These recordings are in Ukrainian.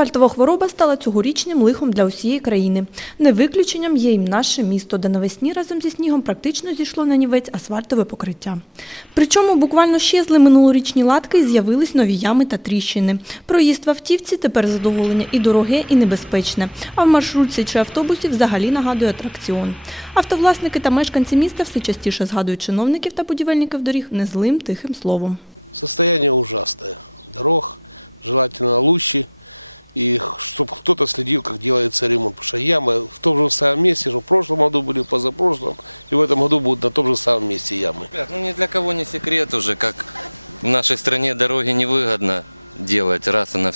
Асфальтова хвороба стала цьогорічним лихом для усієї країни. Не виключенням є й наше місто, де навесні разом зі снігом практично зійшло на нівець асфальтове покриття. Причому буквально щезли минулорічні латки і з'явились нові ями та тріщини. Проїзд в автівці тепер задоволення і дороге, і небезпечне. А в маршрутці чи автобусі взагалі нагадує атракціон. Автовласники та мешканці міста все частіше згадують чиновників та будівельників доріг незлим тихим словом. тема, что они просто могут быть подготовлены, но они думают, что это Это секрет. Наша страна дороги не выгодно а делать разные.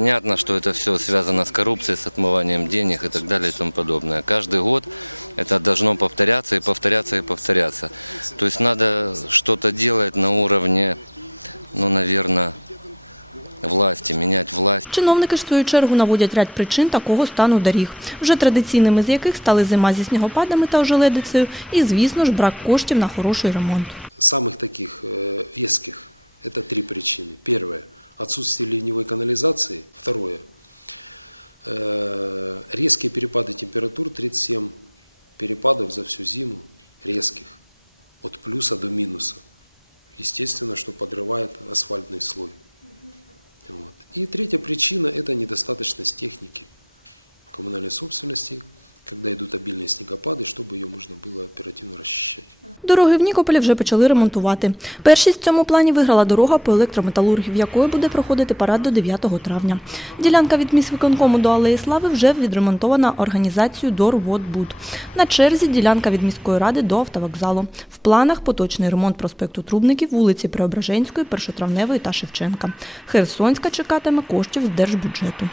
Понятно, что это уже страшно коррупция, как бы должны повторяться и повторяться и повторяться. То есть надо что-то делать на уровне власти. Чиновники ж в свою чергу наводять ряд причин такого стану доріг, вже традиційними з яких стали зима зі снігопадами та ожеледицею і, звісно ж, брак коштів на хороший ремонт. Дороги в Нікополі вже почали ремонтувати. Першість в цьому плані виграла дорога по електрометалургів, якою буде проходити парад до 9 травня. Ділянка від міськвиконкому до Алеї Слави вже відремонтована організацією «Дорводбуд». На черзі ділянка від міської ради до автовокзалу. В планах поточний ремонт проспекту Трубників, вулиці Преображенської, Першотравневої та Шевченка. Херсонська чекатиме коштів з держбюджету.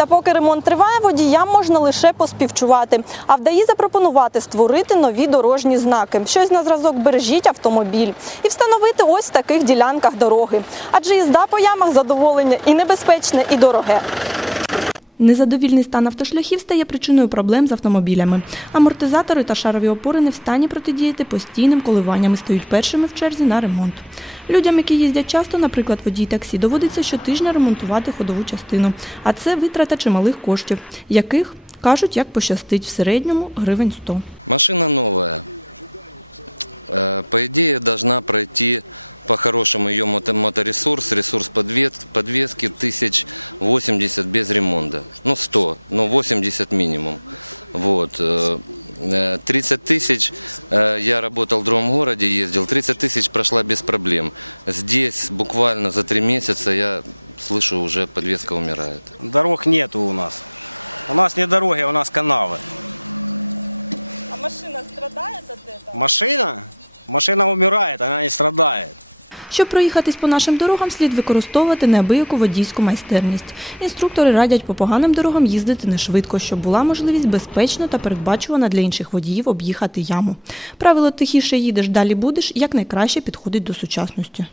Та поки ремонт триває, водіям можна лише поспівчувати. А вдає запропонувати створити нові дорожні знаки. Щось на зразок бережіть автомобіль і встановити ось в таких ділянках дороги. Адже їзда по ямах задоволення і небезпечне, і дороге. Незадовільний стан автошляхів стає причиною проблем з автомобілями. Амортизатори та шарові опори не в стані протидіяти постійним коливанням і стають першими в черзі на ремонт. Людям, які їздять часто, наприклад, водій таксі, доводиться щотижня ремонтувати ходову частину. А це витрата чималих коштів, яких, кажуть, як пощастить в середньому гривень 100. Машина новая. Такие должна пройти по-хорошему, если это ресурс, то что где-то там 10 тысяч, нет. На дороге, у нас канал. Машина умирает, она не страдает. Щоб проїхатись по нашим дорогам, слід використовувати неабияку водійську майстерність. Інструктори радять по поганим дорогам їздити не швидко, щоб була можливість безпечно та передбачувана для інших водіїв об'їхати яму. Правило тихіше їдеш, далі будеш якнайкраще підходить до сучасності.